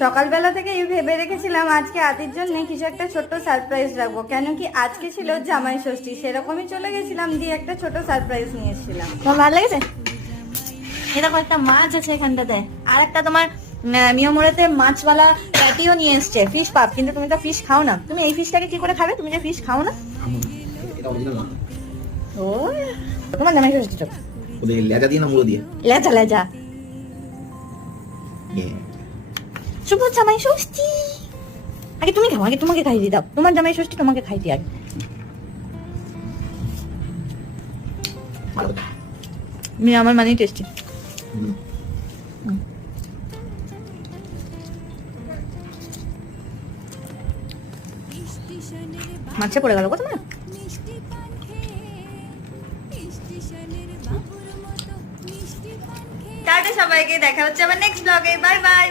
সকালবেলা থেকে ভেবে রেখেছিলাম আজকে আদির জন্য কিছু একটা ছোট্ট সারপ্রাইজ রাখবো, কেন কি আজকে ছিল জামাই ষষ্ঠী। সেরকমই চলে গেছিলাম, দিয়ে একটা ছোট সারপ্রাইজ নিয়ে এসেছিলাম। তোমার ভালো লেগেছে? এরকম একটা মাছ আছে এখানটাতে, আর একটা তোমার মিয়ামোড়াতে মাছওয়ালা প্যাটিও নিয়ে এসছে, ফিশ পাপ। কিন্তু তুমি তো ফিশ খাও না, তুমি এই ফিশটাকে কি করে খাবে? তুমি যে ফিশ খাও না। এটা অরিজিনাল না, ও তোমার জামাই ষষ্ঠী চোখ, ওদের লেজা দিয়ে না মুড়ো দিয়ে। লেজা লেজা। শুভ জামাই ষষ্ঠী। আগে তুমি খাও, আগে তোমাকে খাইয়ে দাও। তোমার জামাই ষষ্ঠী, তোমাকে খাইতে আগে। আমার মানেই টেস্টি। মাছে পড়ে গেল কত না। টাটা সবাইকে, দেখা হচ্ছে আবার নেক্সট ব্লগে। Bye bye.